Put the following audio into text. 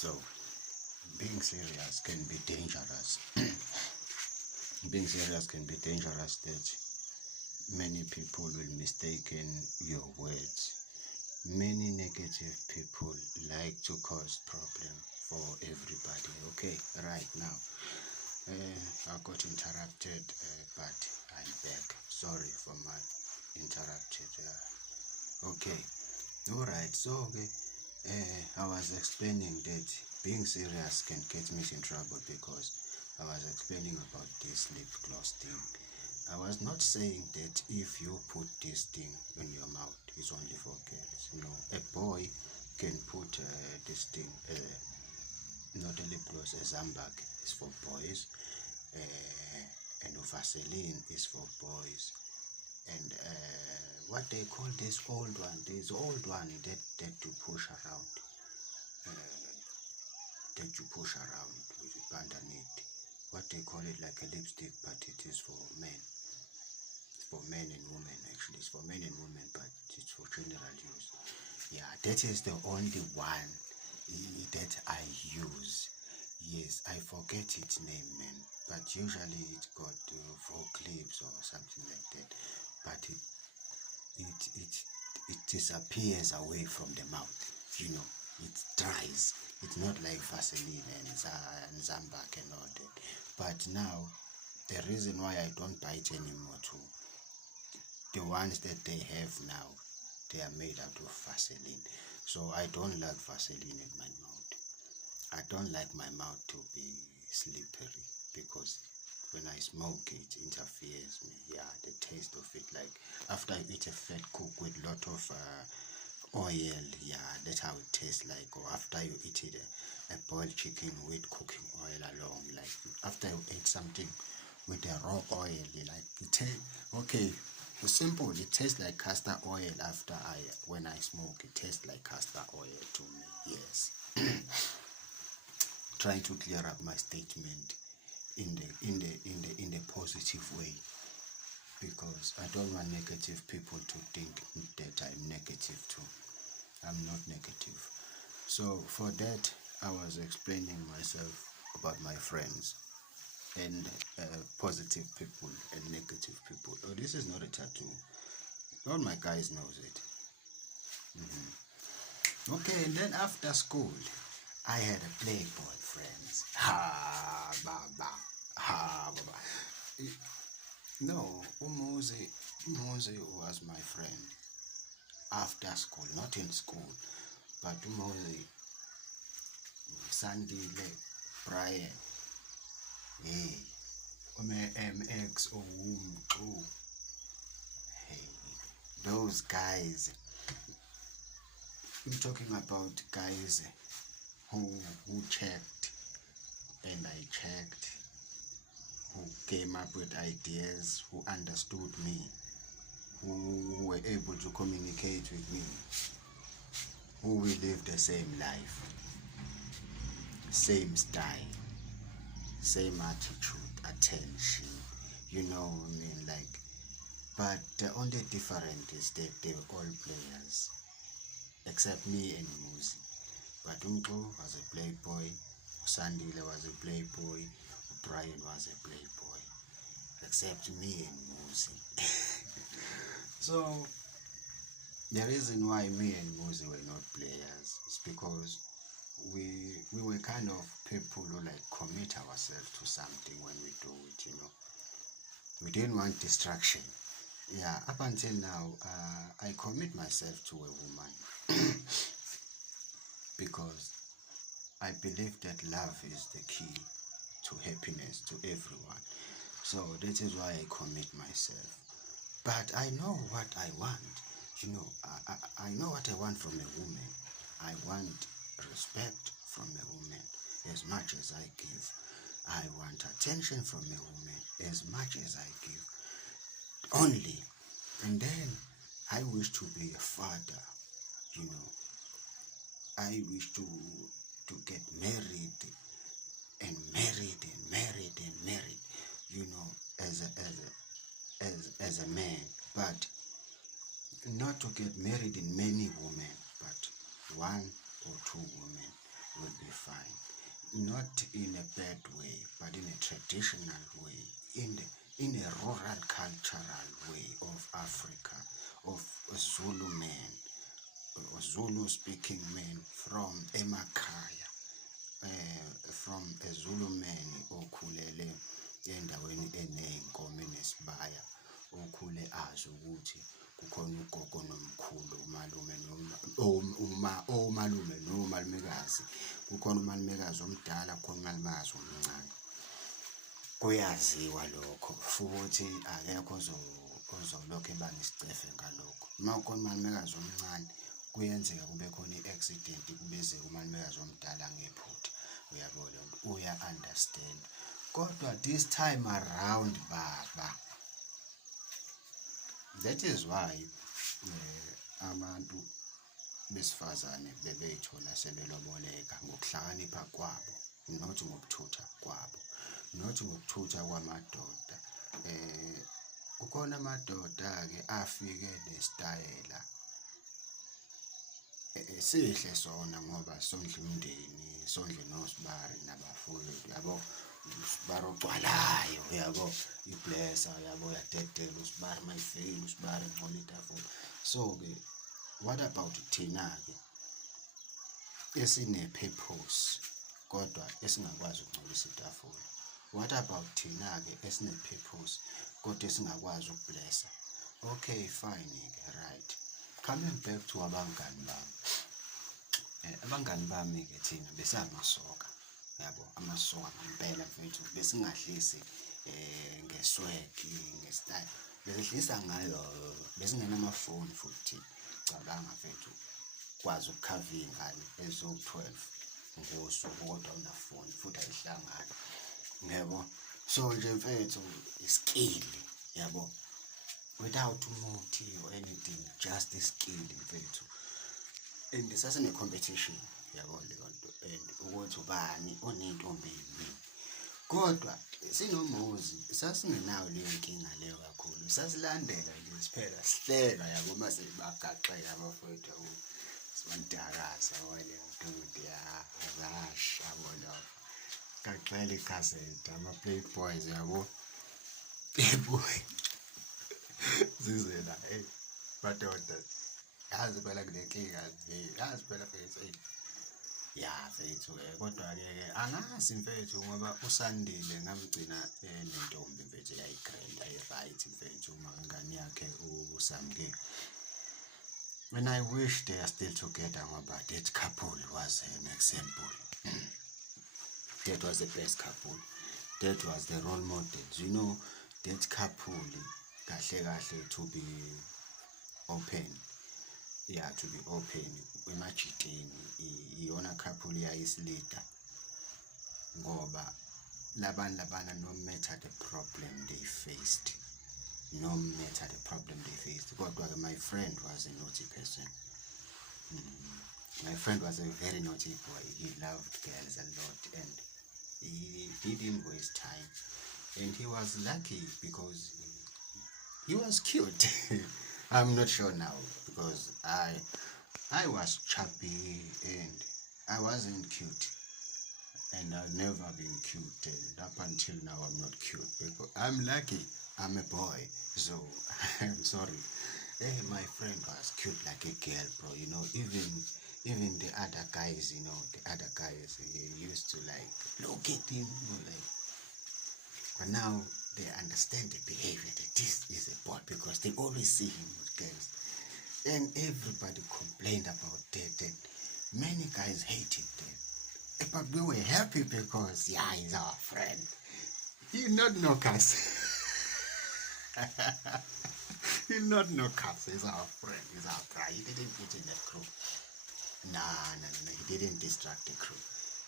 So, being serious can be dangerous. Being serious can be dangerous that many people will mistaken your words. Many negative people like to cause problem for everybody. Okay, right now. I got interrupted, but I'm back. Sorry for my interrupted. Okay, all right. So I was explaining that being serious can get me in trouble because I was explaining about this lip gloss thing. I was not saying that if you put this thing in your mouth, it's only for girls. No, a boy can put this thing, not a lip gloss, a Zambag is for boys, and Vaseline is for boys. And what they call this old one, that you push around, with a band underneath. What they call it like a lipstick, but it is for men. It's for men and women actually. It's for men and women, but it's for general use. Yeah, that is the only one that I use. Yes, I forget its name, man. But usually it's got Voclips or something like that. But it disappears away from the mouth. You know, it dries. It's not like Vaseline and Zambak and all that. But now, the reason why I don't buy it anymore too, the ones that they have now, they are made out of Vaseline. So I don't like Vaseline in my mouth. I don't like my mouth to be slippery because when I smoke it interferes me. Yeah, the taste of it, like after I eat a fat cook with lot of oil, yeah, that's how it tastes like. Or after you eat it, a boiled chicken with cooking oil along, like after you eat something with a raw oil, like it tastes okay. It's simple. It tastes like castor oil. After when I smoke, it tastes like castor oil to me. Yes. Trying to clear up my statement in the positive way, because I don't want negative people to think that I'm negative too. I'm not negative. So for that, I was explaining myself about my friends and positive people and negative people. Oh, this is not a tattoo. All my guys knows it. Okay, and then after school, I had a playboy friends. Ha, baba. Ha, baba. No, Umuzi was my friend after school, not in school, but Umuzi, Sandile, Brian, hey, MX or hey, those guys. I'm talking about guys who checked and I checked, who came up with ideas, who understood me, who were able to communicate with me, who we live the same life, same style, same attitude, attention, you know what I mean, like, but the only difference is that they were all players, except me and Muzi. But Umko was a playboy, Sandile was a playboy, Brian was a playboy, except me and Muzi. So the reason why me and Muzi were not players is because we were kind of people who like commit ourselves to something when we do it, you know. We didn't want distraction. Yeah, up until now, I commit myself to a woman because I believe that love is the key to happiness to everyone. So that is why I commit myself. But I know what I want. You know, I know what I want from a woman. I want respect from a woman as much as I give. I want attention from a woman as much as I give. Only. And then I wish to be a father, you know. I wish to get married and married and married and married, you know, as a man. But not to get married in many women, but one or two women will be fine. not in a bad way, but in a traditional way, in a rural cultural way of Africa, of Zulu men, or Zulu speaking men from emakhaya, from a Zulu man okhulele endaweni eney'nkomo enesibaya, okhule azi ukuthi kukhona ugogo nomkhulu, umalume omalume nomalumekazi, kukhona umalumekazi omdala, kukhona umalumekazi omncane. Kuyaziwa lokho futhi akekho ozolokhu ebanga isicefe ngalokho. Uma kukhona umalumekazi omncane kuyenzeka kube khona i-accident, kubezeke umalumekazi omdala ngephutha, uyabo le nto, uya-understand. Kodwa this time around baba, that is why abantu besifazane bebey'thola sebeloboleka ngokuhlakanipha kwabo, not ngokuthutha kwabo, not ngokuthutha kwamadoda. Kukhona amadoda-ke afike nesitayela sihle sona ngoba sondla umndeni, sondle nosibari nabafowethu, yabo, usibari ogcwalayo, uyabo, iblessa, uyabo, uyadedela usibari mayifeyili, usibari ngcola itafula. So-ke what about thina-ke esine-purpose kodwa esingakwazi ukungcolisa itafula? What about thina-ke esine-purpose kodwa esingakwazi ukublessa? Okay, fine-ke, right. Coming back to abangani bami, abangani bami-ke thina besamasoka, yabo, amasoka ngempela mfethu, besingadlisi ngeswegi, ngesitayela, besidlisa ngayo, besingenamafoni futhi. Cabanga mfethu, kwazi ukukhava iy'ngane eziwu-12 ngosuku kodwa unafoni futhi ayihlangani, yabo. So nje mfethu, iskill, yabo, without umuthi or anything, just skill mfethu. And sasine-competition, yabo leyo nto, and ukuthi ubani oney'ntombi ey'ningi. Kodwa sinomuzi sasingenayo leyo nkinga leyo kakhulu, sasilandela nje siphela sihleka, yabo, uma sebagaxela abafowethu sibantakaza wale ntude yazasha, yabo lapho gaxela ikhaseti, ama-Playboys, yabo, Playboy zizela, madoda, yazi phela kunenkinga, yazi phela mfethu, ya mfethu, kodwa-ke angazi mfethu ngoba uSandile ngamgcina nentombi mfethu eyayigranda, right mfethu, ingane yakhe uSamke. And I wish they are still together ngoba that couple was an example. That was the best couple. That was the role models. You know, that couple, kahle kahle, to be open. Yeah, to be open. Emajiteni, iyona couple yayisilida. Ngoba labana no matter the problem they faced. No matter the problem they faced. Kodwa my friend was a naughty person. My friend was a very naughty boy. He loved girls a lot and he didn't waste time. And he was lucky because he was cute. I'm not sure now because I was chubby and I wasn't cute. And I've never been cute, and up until now I'm not cute because I'm lucky. I'm a boy, so I'm sorry. My friend was cute like a girl, bro. You know, even the other guys, used to like look at him, like. But now they understand the behavior that this is a boy because they always see him with girls, and everybody complained about that, and many guys hated that. But we were happy because, yeah, he's our friend. He not knock us. He not knock us. He's our friend. He's our guy. He didn't put in the crew. Nah, he didn't distract the crew.